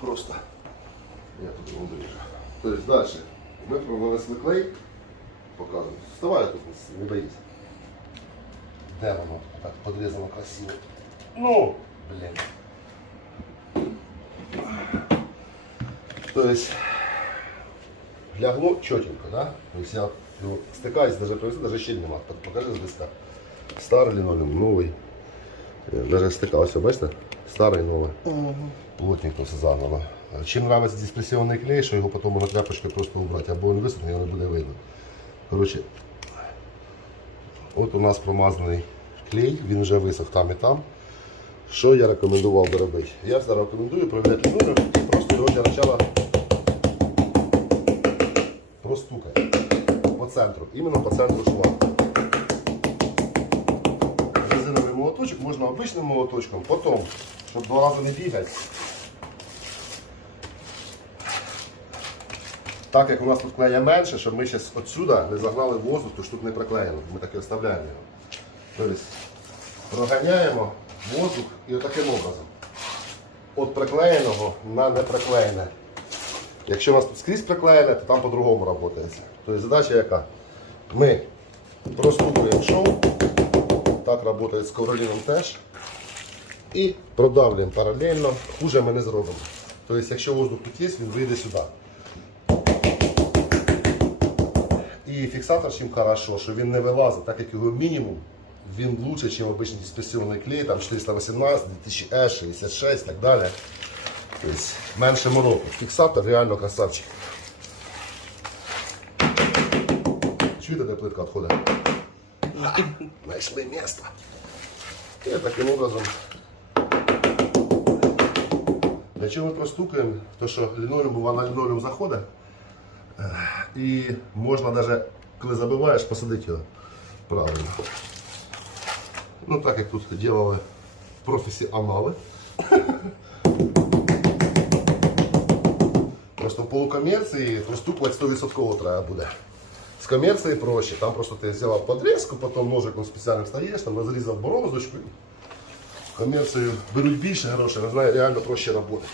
Просто. Я тут його виріжу. Тобто далі. Ми нанесли клей. Показую. Вставай тут, не боїться. Де воно? Так подрізано красиво. Ну, блін. Тобто лягло чотенько, да? Тобто я його стикаюсь, даже привезти, даже ще нема. Покажи зблизька. Старий лінолеум, новий. Е, Даже стикався, бачите? Старий, новий. Плотненько все заново. Чим подобається диспресіонний клей, що його потім можна тряпочкою просто убрати, або він висохне, його не буде видно. Коротше, от у нас промазаний клей, він вже висох там і там. Що я рекомендував би робити? Я зараз рекомендую провіряти номер і просто його для початку простукати по центру, іменно по центру шва. Молоточок можна обичним молоточком, потім, щоб два рази не бігати. Так як у нас тут клея менше, щоб ми зараз отсюда не загнали воздух, то ж тут не приклеєно. Ми так і оставляємо його. Тобто проганяємо воздух і отаким образом. От приклеєного на неприклеєне. Якщо у нас тут скрізь приклеєне, то там по-другому працюється. Тобто задача яка? Ми простукуємо шов, так працює з ковроліном теж. І продавлюємо паралельно, хуже ми не зробимо. Тобто, якщо воздух тут є, він вийде сюди. І фіксатор чим хорошо, що він не вилазить, так як його мінімум, він лучше, ніж обичний диспресіонний клей, там 418, 2000E, 66 і так далі. Тобто менше мороку. Фіксатор реально красавчик. Чуєте, де плитка відходить? Ха, Знайшли місце. І таким образом. Для чого ми простукаємо? То що лінолеум буває на лінолеум заходить. І можна навіть, коли забиваєш, посадити його правильно. Ну так як тут робили професіонали. Просто в полукомерції простукувати 100% треба буде. З коммерцией проще. Там просто ты взяв подрезку, потом ножиком специально стаєш, там розрізав борозочку. В комерцію беруть більше грошей, але реально проще роботи.